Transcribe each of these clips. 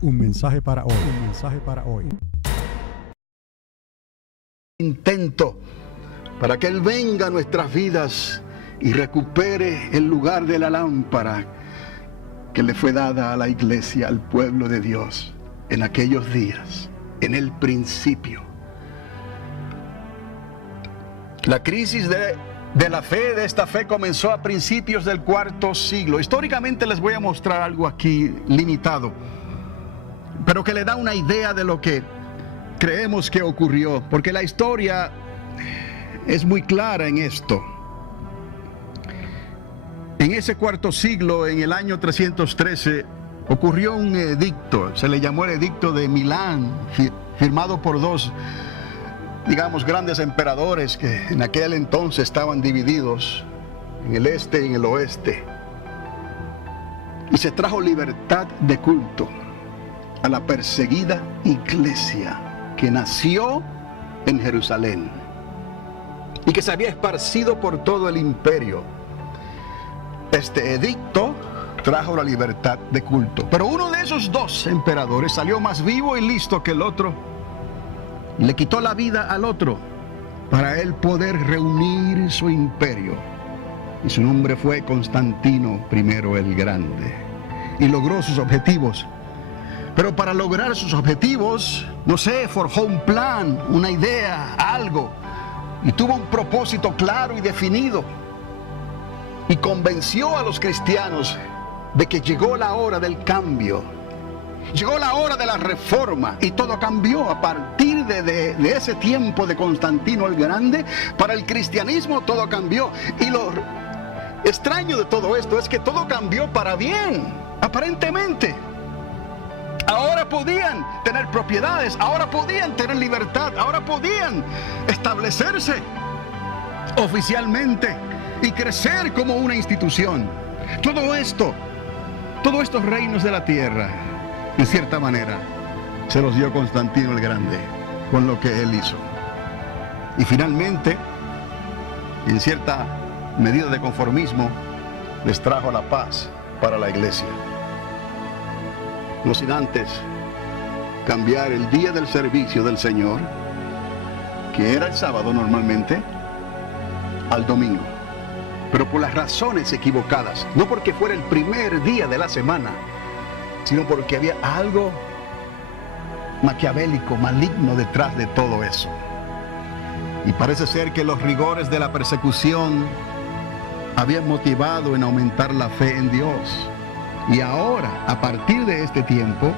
Un mensaje para hoy. Un mensaje para hoy. Intento para que Él venga a nuestras vidas y recupere el lugar de la lámpara que le fue dada a la iglesia, al pueblo de Dios, en aquellos días, en el principio. La crisis de la fe, de esta fe, comenzó a principios del cuarto siglo. Históricamente les voy a mostrar algo aquí limitado, pero que le da una idea de lo que creemos que ocurrió, porque la historia es muy clara en esto. En ese cuarto siglo, en el año 313, ocurrió un edicto, se le llamó el Edicto de Milán, firmado por dos, digamos, grandes emperadores que en aquel entonces estaban divididos en el este y en el oeste. Y se trajo libertad de culto a la perseguida iglesia que nació en Jerusalén y que se había esparcido por todo el imperio. Este edicto trajo la libertad de culto, pero uno de esos dos emperadores salió más vivo y listo que el otro. Le quitó la vida al otro para él poder reunir su imperio, y su nombre fue Constantino I el Grande, y logró sus objetivos. Pero para lograr sus objetivos, no sé, forjó un plan, una idea, algo, y tuvo un propósito claro y definido, y convenció a los cristianos de que llegó la hora del cambio, llegó la hora de la reforma, y todo cambió a partir de ese tiempo de Constantino el Grande. Para el cristianismo todo cambió, y lo extraño de todo esto es que todo cambió para bien, aparentemente. Ahora podían tener propiedades, ahora podían tener libertad, ahora podían establecerse oficialmente y crecer como una institución. Todos estos reinos de la tierra, en cierta manera, se los dio Constantino el Grande con lo que él hizo. Y finalmente, en cierta medida de conformismo, les trajo la paz para la iglesia. No sin antes cambiar el día del servicio del Señor, que era el sábado normalmente, al domingo. Pero por las razones equivocadas, no porque fuera el primer día de la semana, sino porque había algo maquiavélico, maligno detrás de todo eso. Y parece ser que los rigores de la persecución habían motivado en aumentar la fe en Dios. Y ahora, a partir de este tiempo,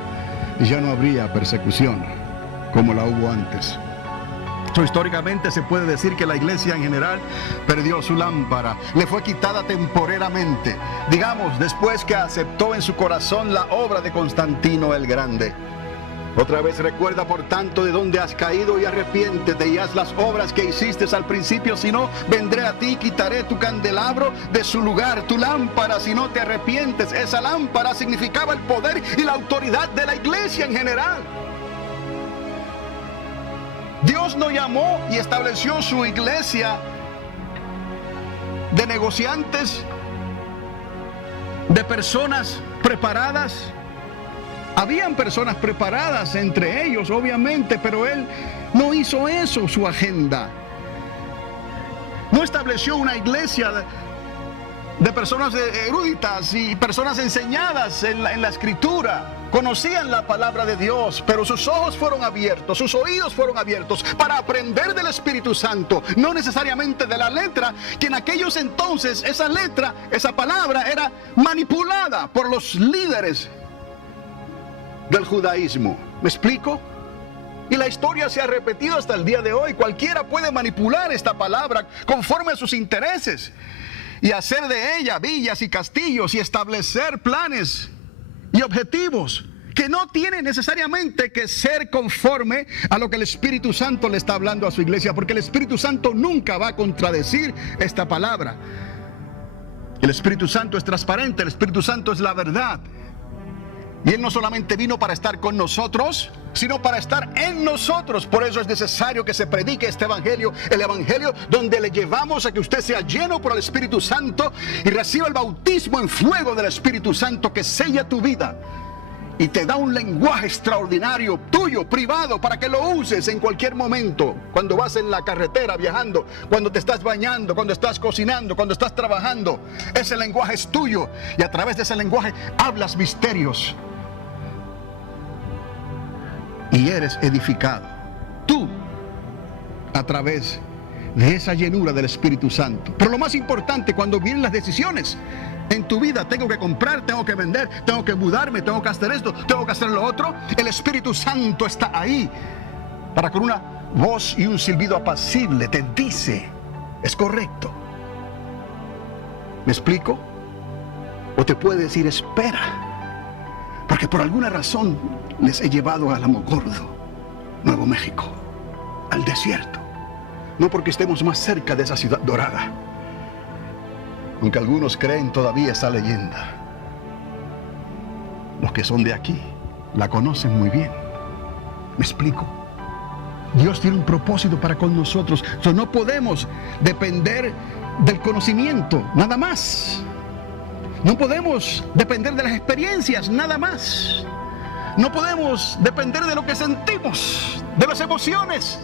ya no habría persecución como la hubo antes. Históricamente se puede decir que la iglesia en general perdió su lámpara, le fue quitada temporariamente, digamos, después que aceptó en su corazón la obra de Constantino el Grande. Otra vez recuerda, por tanto, de dónde has caído y arrepiéntete y haz las obras que hiciste al principio, si no, vendré a ti y quitaré tu candelabro de su lugar, tu lámpara, si no te arrepientes. Esa lámpara significaba el poder y la autoridad de la iglesia en general. Dios nos llamó y estableció su iglesia de negociantes, de personas preparadas. Habían personas preparadas entre ellos, obviamente, pero Él no hizo eso su agenda. No estableció una iglesia de personas eruditas y personas enseñadas en la escritura. Conocían la palabra de Dios, pero sus ojos fueron abiertos, sus oídos fueron abiertos para aprender del Espíritu Santo, no necesariamente de la letra, que en aquellos entonces esa letra, esa palabra era manipulada por los líderes del judaísmo. ¿Me explico? Y la historia se ha repetido hasta el día de hoy. Cualquiera puede manipular esta palabra conforme a sus intereses y hacer de ella villas y castillos y establecer planes y objetivos que no tienen necesariamente que ser conforme a lo que el Espíritu Santo le está hablando a su iglesia, porque el Espíritu Santo nunca va a contradecir esta palabra. El Espíritu Santo es transparente, el Espíritu Santo es la verdad. Y Él no solamente vino para estar con nosotros, sino para estar en nosotros. Por eso es necesario que se predique este evangelio, el evangelio donde le llevamos a que usted sea lleno por el Espíritu Santo y reciba el bautismo en fuego del Espíritu Santo que sella tu vida y te da un lenguaje extraordinario tuyo, privado, para que lo uses en cualquier momento, cuando vas en la carretera viajando, cuando te estás bañando, cuando estás cocinando, cuando estás trabajando. Ese lenguaje es tuyo y a través de ese lenguaje hablas misterios y eres edificado, tú, a través de esa llenura del Espíritu Santo. Pero lo más importante, cuando vienen las decisiones en tu vida, tengo que comprar, tengo que vender, tengo que mudarme, tengo que hacer esto, tengo que hacer lo otro, el Espíritu Santo está ahí para, con una voz y un silbido apacible, te dice, es correcto. ¿Me explico? O te puede decir, espera, porque por alguna razón les he llevado al Alamogordo, Nuevo México, al desierto. No porque estemos más cerca de esa ciudad dorada, aunque algunos creen todavía esa leyenda. Los que son de aquí la conocen muy bien. ¿Me explico? Dios tiene un propósito para con nosotros. No podemos depender del conocimiento, nada más. No podemos depender de las experiencias, nada más. No podemos depender de lo que sentimos, de las emociones.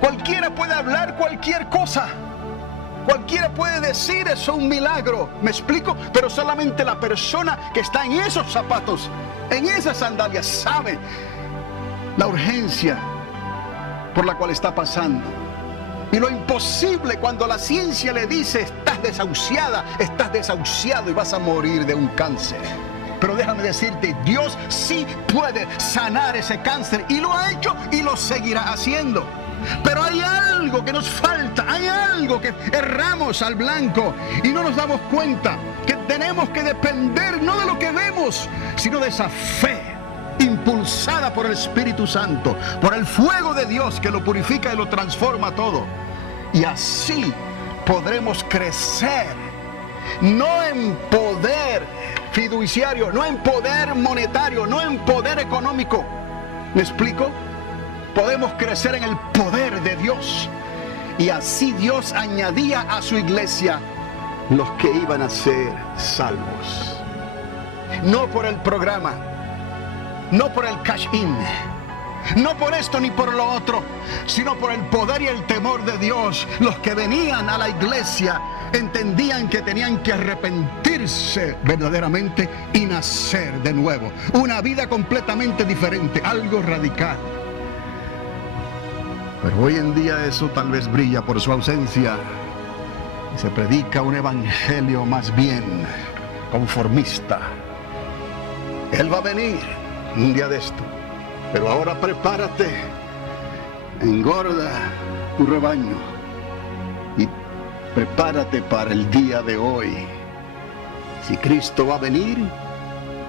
Cualquiera puede hablar cualquier cosa. Cualquiera puede decir eso, un milagro. ¿Me explico? Pero solamente la persona que está en esos zapatos, en esas sandalias, sabe la urgencia por la cual está pasando. Y lo imposible cuando la ciencia le dice, estás desahuciada, estás desahuciado y vas a morir de un cáncer. Pero déjame decirte, Dios sí puede sanar ese cáncer y lo ha hecho y lo seguirá haciendo. Pero hay algo que nos falta, hay algo que erramos al blanco y no nos damos cuenta, que tenemos que depender no de lo que vemos, sino de esa fe impulsada por el Espíritu Santo, por el fuego de Dios que lo purifica y lo transforma todo. Y así podremos crecer, no en poder fiduciario, no en poder monetario, no en poder económico. ¿Me explico? Podemos crecer en el poder de Dios. Y así Dios añadía a su iglesia los que iban a ser salvos. No por el programa, no por el cash in, no por esto ni por lo otro, sino por el poder y el temor de Dios. Los que venían a la iglesia entendían que tenían que arrepentirse verdaderamente y nacer de nuevo. Una vida completamente diferente, algo radical. Pero hoy en día eso tal vez brilla por su ausencia. Se predica un evangelio más bien conformista. Él va a venir un día de esto. Pero ahora prepárate, engorda tu rebaño y prepárate para el día de hoy. Si Cristo va a venir,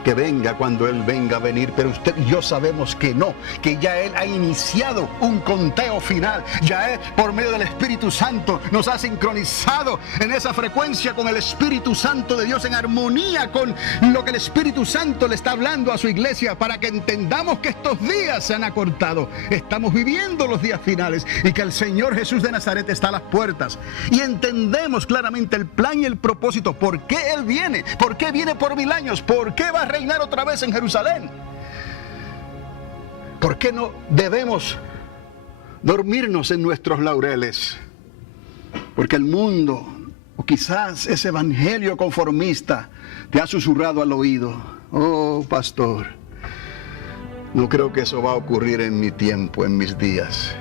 que venga cuando Él venga a venir, pero usted y yo sabemos que no, que ya Él ha iniciado un conteo final, ya Él por medio del Espíritu Santo nos ha sincronizado en esa frecuencia con el Espíritu Santo de Dios, en armonía con lo que el Espíritu Santo le está hablando a su iglesia, para que entendamos que estos días se han acortado, estamos viviendo los días finales y que el Señor Jesús de Nazaret está a las puertas, y entendemos claramente el plan y el propósito, por qué Él viene, por qué viene por 1000 años, por qué va a reinar otra vez en Jerusalén. ¿Por qué no debemos dormirnos en nuestros laureles? Porque el mundo, o quizás ese evangelio conformista, te ha susurrado al oído: oh, pastor, no creo que eso va a ocurrir en mi tiempo, en mis días.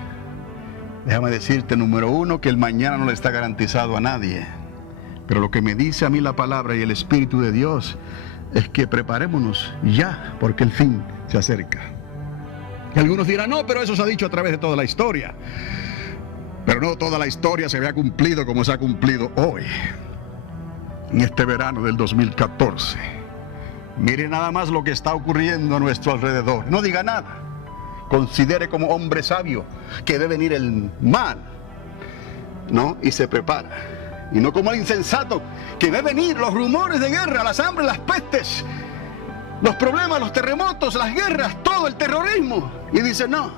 Déjame decirte, número uno, que el mañana no le está garantizado a nadie. Pero lo que me dice a mí la palabra y el Espíritu de Dios es que preparémonos ya, porque el fin se acerca. Y algunos dirán, no, pero eso se ha dicho a través de toda la historia. Pero no toda la historia se había cumplido como se ha cumplido hoy, en este verano del 2014. Mire nada más lo que está ocurriendo a nuestro alrededor. No diga nada. Considere como hombre sabio que debe venir el mal, ¿no? Y se prepara. Y no como el insensato, que ve venir los rumores de guerra, las hambres, las pestes. los problemas, los terremotos, las guerras, todo el terrorismo. Y dice, no,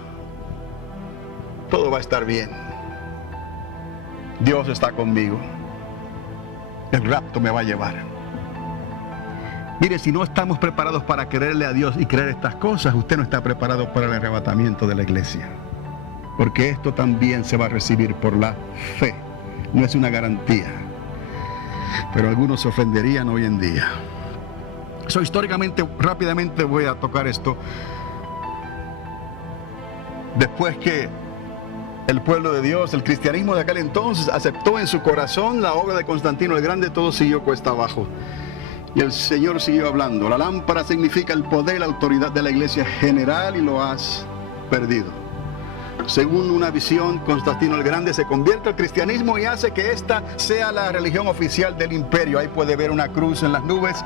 todo va a estar bien. Dios está conmigo. El rapto me va a llevar. Mire, si no estamos preparados para creerle a Dios y creer estas cosas, usted no está preparado para el arrebatamiento de la iglesia. Porque esto también se va a recibir por la fe. No es una garantía. Pero algunos se ofenderían hoy en día. Históricamente, rápidamente voy a tocar esto. Después que el pueblo de Dios, el cristianismo de aquel entonces, aceptó en su corazón la obra de Constantino el Grande, todo siguió cuesta abajo. Y el Señor siguió hablando. La lámpara significa el poder y la autoridad de la iglesia general y lo has perdido. Según una visión, Constantino el Grande se convierte al cristianismo y hace que esta sea la religión oficial del imperio. Ahí puede ver una cruz en las nubes.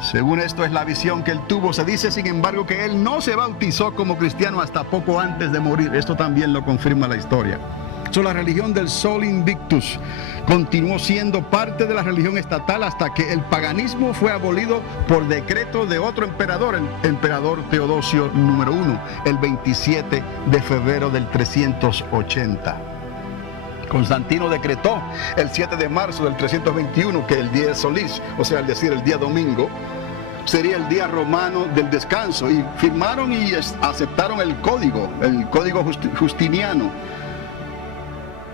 Según esto es la visión que él tuvo. Se dice, sin embargo, que él no se bautizó como cristiano hasta poco antes de morir. Esto también lo confirma la historia. La religión del Sol Invictus continuó siendo parte de la religión estatal hasta que el paganismo fue abolido por decreto de otro emperador, el emperador Teodosio I, el 27 de febrero del 380. Constantino decretó el 7 de marzo del 321 que el día Solís, o sea, al decir el día domingo, sería el día romano del descanso, y firmaron y aceptaron el código justiniano,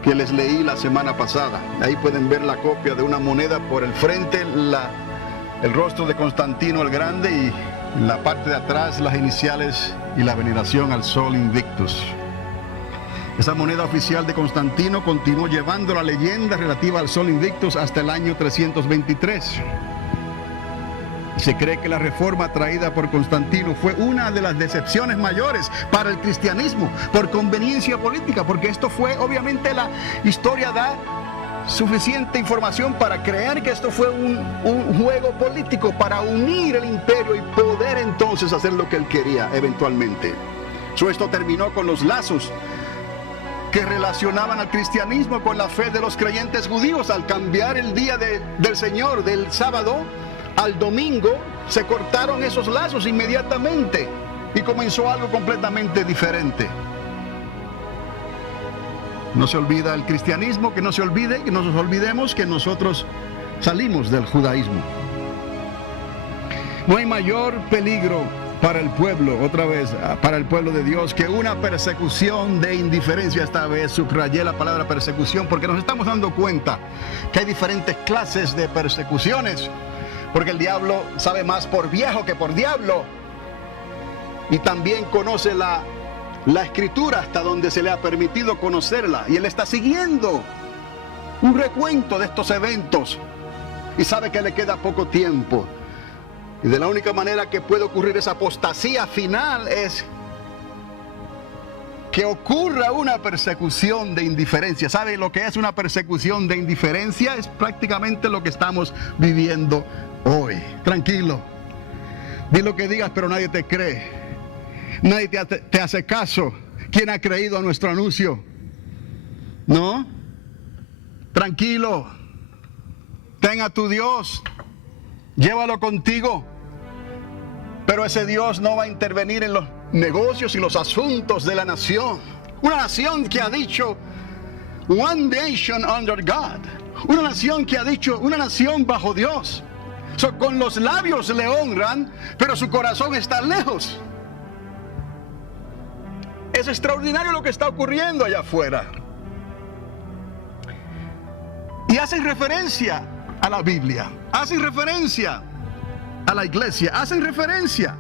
que les leí la semana pasada. Ahí pueden ver la copia de una moneda por el frente, el rostro de Constantino el Grande, y en la parte de atrás las iniciales y la veneración al Sol Invictus. Esa moneda oficial de Constantino continuó llevando la leyenda relativa al Sol Invictus hasta el año 323. Se cree que la reforma traída por Constantino fue una de las decepciones mayores para el cristianismo por conveniencia política, porque esto fue, obviamente, la historia da suficiente información para creer que esto fue un juego político para unir el imperio y poder entonces hacer lo que él quería eventualmente. Esto terminó con los lazos que relacionaban al cristianismo con la fe de los creyentes judíos. Al cambiar el día del Señor, del sábado al domingo, se cortaron esos lazos inmediatamente y comenzó algo completamente diferente. No se olvida el cristianismo, que no se olvide, que no nos olvidemos que nosotros salimos del judaísmo. No hay mayor peligro para el pueblo, otra vez, para el pueblo de Dios, que una persecución de indiferencia. Esta vez subrayé la palabra persecución porque nos estamos dando cuenta que hay diferentes clases de persecuciones. Porque el diablo sabe más por viejo que por diablo. Y también conoce la escritura hasta donde se le ha permitido conocerla. Y él está siguiendo un recuento de estos eventos. Y sabe que le queda poco tiempo. Y de la única manera que puede ocurrir esa apostasía final es que ocurra una persecución de indiferencia. ¿Sabe lo que es una persecución de indiferencia? Es prácticamente lo que estamos viviendo hoy. Tranquilo. Di lo que digas, pero nadie te cree. Nadie te hace caso. ¿Quién ha creído a nuestro anuncio? ¿No? Tranquilo. Ten a tu Dios. Llévalo contigo. Pero ese Dios no va a intervenir en los negocios y los asuntos de la nación. Una nación que ha dicho One nation under God. Una nación que ha dicho una nación bajo Dios. Con los labios le honran, pero su corazón está lejos. Es extraordinario lo que está ocurriendo allá afuera. Y hacen referencia a la Biblia, hacen referencia a la iglesia, hacen referencia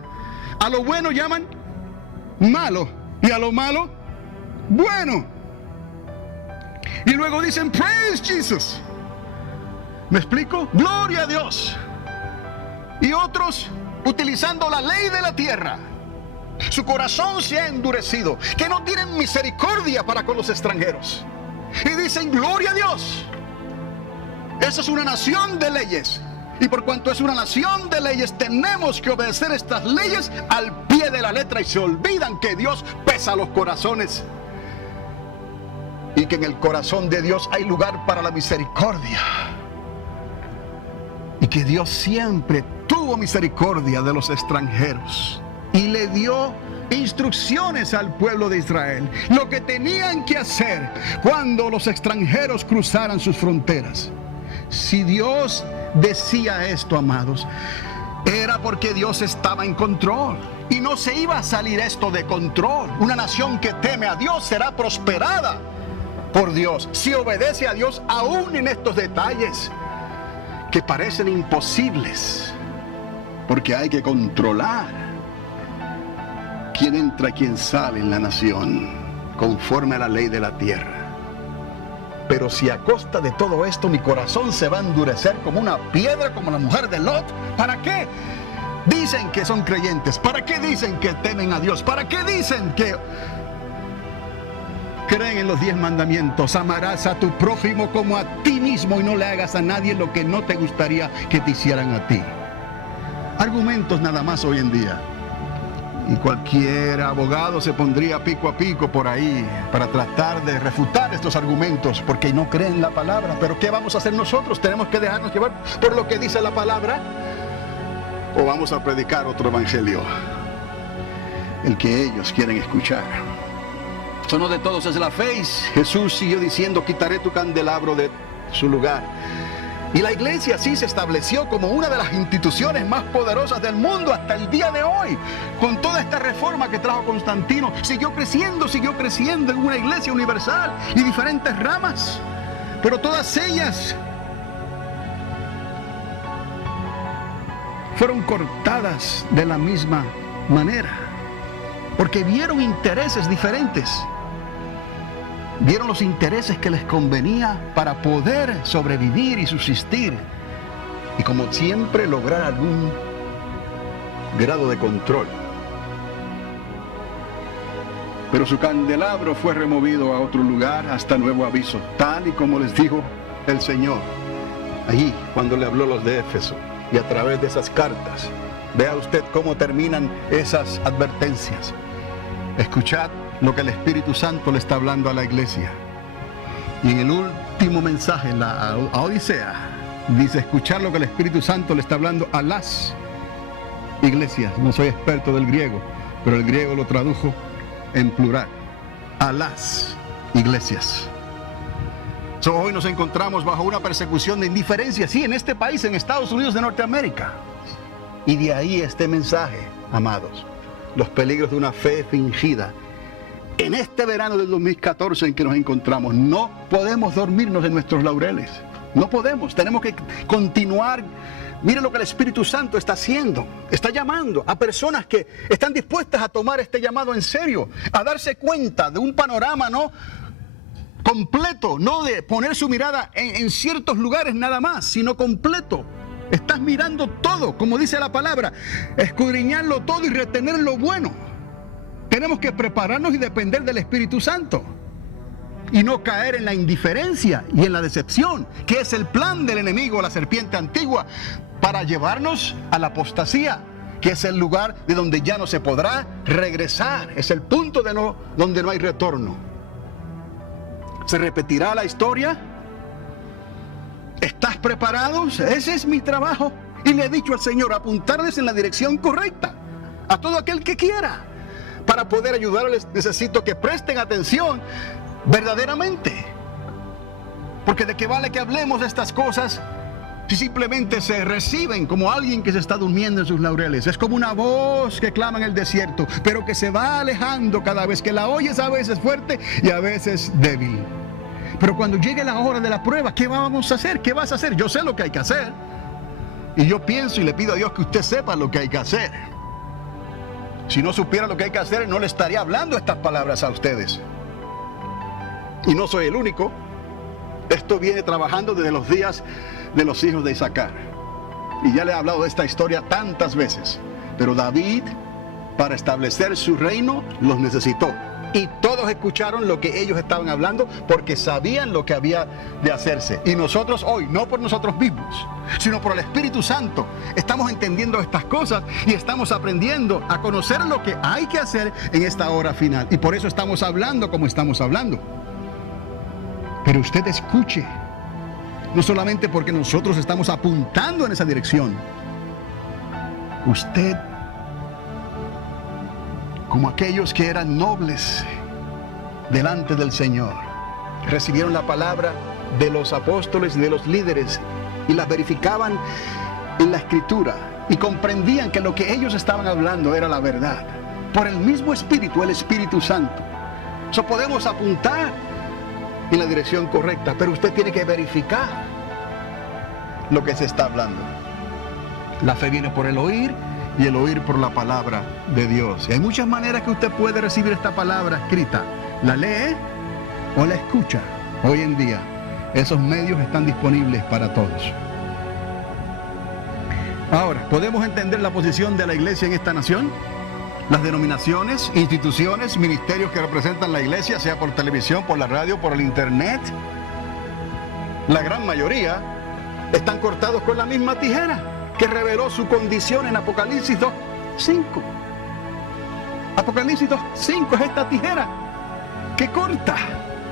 a lo bueno llaman malo y a lo malo bueno. Y luego dicen praise Jesus. ¿Me explico? Gloria a Dios. Y otros utilizando la ley de la tierra. Su corazón se ha endurecido, que no tienen misericordia para con los extranjeros. Y dicen gloria a Dios. Esa es una nación de leyes. Y por cuanto es una nación de leyes, tenemos que obedecer estas leyes al pie de la letra. Y se olvidan que Dios pesa los corazones. Y que en el corazón de Dios hay lugar para la misericordia. Y que Dios siempre, tú tuvo misericordia de los extranjeros y le dio instrucciones al pueblo de Israel, lo que tenían que hacer cuando los extranjeros cruzaran sus fronteras. Si Dios decía esto, amados, era porque Dios estaba en control y no se iba a salir esto de control. Una nación que teme a Dios será prosperada por Dios si obedece a Dios, aún en estos detalles que parecen imposibles, porque hay que controlar quién entra y quién sale en la nación conforme a la ley de la tierra. Pero si a costa de todo esto mi corazón se va a endurecer como una piedra, como la mujer de Lot, ¿para qué dicen que son creyentes? ¿Para qué dicen que temen a Dios? ¿Para qué dicen que creen en los 10 mandamientos? Amarás a tu prójimo como a ti mismo y no le hagas a nadie lo que no te gustaría que te hicieran a ti. Argumentos nada más hoy en día. Y cualquier abogado se pondría pico a pico por ahí para tratar de refutar estos argumentos, porque no creen la palabra. Pero ¿qué vamos a hacer nosotros? ¿Tenemos que dejarnos llevar por lo que dice la palabra? ¿O vamos a predicar otro evangelio? El que ellos quieren escuchar. Eso no de todos es la fe. Jesús siguió diciendo: quitaré tu candelabro de su lugar. Y la iglesia así se estableció como una de las instituciones más poderosas del mundo hasta el día de hoy. Con toda esta reforma que trajo Constantino, siguió creciendo en una iglesia universal y diferentes ramas. Pero todas ellas fueron cortadas de la misma manera, porque vieron intereses diferentes. Vieron los intereses que les convenía para poder sobrevivir y subsistir. Y como siempre, lograr algún grado de control. Pero su candelabro fue removido a otro lugar hasta nuevo aviso, tal y como les dijo el Señor allí cuando le habló a los de Éfeso. Y a través de esas cartas, vea usted cómo terminan esas advertencias. Escuchad lo que el Espíritu Santo le está hablando a la iglesia. Y en el último mensaje, la Odisea, dice: escuchar lo que el Espíritu Santo le está hablando a las iglesias. No soy experto del griego, pero el griego lo tradujo en plural: a las iglesias. Hoy nos encontramos bajo una persecución de indiferencia, sí, en este país, en Estados Unidos de Norteamérica. Y de ahí este mensaje, amados: los peligros de una fe fingida. En este verano del 2014 en que nos encontramos, no podemos dormirnos en nuestros laureles. No podemos, tenemos que continuar. Mire lo que el Espíritu Santo está haciendo. Está llamando a personas que están dispuestas a tomar este llamado en serio, a darse cuenta de un panorama no completo, no de poner su mirada en ciertos lugares nada más, sino completo. Estás mirando todo, como dice la palabra, escudriñarlo todo y retener lo bueno. Tenemos que prepararnos y depender del Espíritu Santo y no caer en la indiferencia y en la decepción, que es el plan del enemigo, la serpiente antigua, para llevarnos a la apostasía, que es el lugar de donde ya no se podrá regresar. Es el punto donde no hay retorno. ¿Se repetirá la historia? ¿Estás preparados? Ese es mi trabajo. Y le he dicho al Señor: apuntarles en la dirección correcta a todo aquel que quiera. Para poder ayudarles necesito que presten atención verdaderamente. Porque de qué vale que hablemos de estas cosas si simplemente se reciben como alguien que se está durmiendo en sus laureles. Es como una voz que clama en el desierto, pero que se va alejando cada vez que la oyes, a veces fuerte y a veces débil. Pero cuando llegue la hora de la prueba, ¿qué vamos a hacer? ¿Qué vas a hacer? Yo sé lo que hay que hacer. Y yo pienso y le pido a Dios que usted sepa lo que hay que hacer. Si no supiera lo que hay que hacer, no le estaría hablando estas palabras a ustedes. Y no soy el único. Esto viene trabajando desde los días de los hijos de Isaacar. Y ya le he hablado de esta historia tantas veces. Pero David, para establecer su reino, los necesitó. Y todos escucharon lo que ellos estaban hablando porque sabían lo que había de hacerse. Y nosotros hoy, no por nosotros mismos, sino por el Espíritu Santo, estamos entendiendo estas cosas y estamos aprendiendo a conocer lo que hay que hacer en esta hora final. Y por eso estamos hablando como estamos hablando. Pero usted escuche, no solamente porque nosotros estamos apuntando en esa dirección, usted, como aquellos que eran nobles delante del Señor, recibieron la palabra de los apóstoles y de los líderes y la verificaban en la Escritura y comprendían que lo que ellos estaban hablando era la verdad, por el mismo Espíritu, el Espíritu Santo. Eso podemos apuntar en la dirección correcta, pero usted tiene que verificar lo que se está hablando. La fe viene por el oír y el oír por la palabra de Dios. Y hay muchas maneras que usted puede recibir esta palabra escrita. La lee o la escucha. Hoy en día esos medios están disponibles para todos. Ahora, ¿podemos entender la posición de la iglesia en esta nación? Las denominaciones, instituciones, ministerios que representan la iglesia, sea por televisión, por la radio, por el internet, la gran mayoría están cortados con la misma tijera que reveló su condición en Apocalipsis 2:5. Apocalipsis 2:5 es esta tijera que corta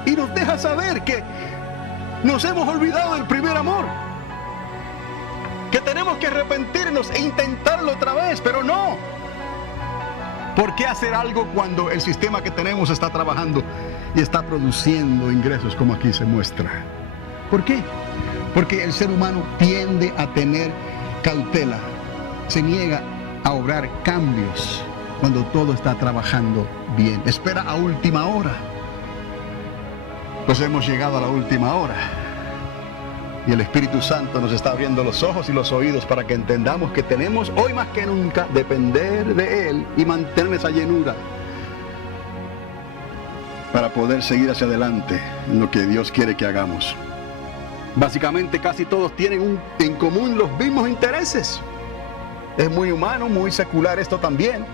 y nos deja saber que nos hemos olvidado del primer amor, que tenemos que arrepentirnos e intentarlo otra vez, pero no. ¿Por qué hacer algo cuando el sistema que tenemos está trabajando y está produciendo ingresos como aquí se muestra? ¿Por qué? Porque el ser humano tiende a tener cautela, se niega a obrar cambios cuando todo está trabajando bien. Espera a última hora. Pues hemos llegado a la última hora. Y el Espíritu Santo nos está abriendo los ojos y los oídos para que entendamos que tenemos hoy más que nunca depender de Él y mantener esa llenura para poder seguir hacia adelante en lo que Dios quiere que hagamos. Básicamente casi todos tienen en común los mismos intereses. Es muy humano, muy secular esto también,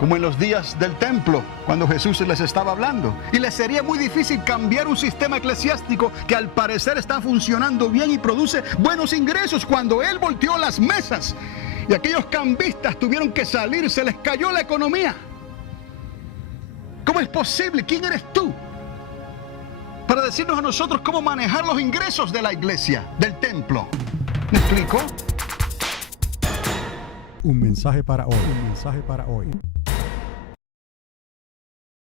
como en los días del templo, cuando Jesús les estaba hablando. Y les sería muy difícil cambiar un sistema eclesiástico que al parecer está funcionando bien y produce buenos ingresos, cuando Él volteó las mesas y aquellos cambistas tuvieron que salir, se les cayó la economía. ¿Cómo es posible? ¿Quién eres tú para decirnos a nosotros cómo manejar los ingresos de la iglesia, del templo? ¿Me explico? Un mensaje para hoy. Un mensaje para hoy.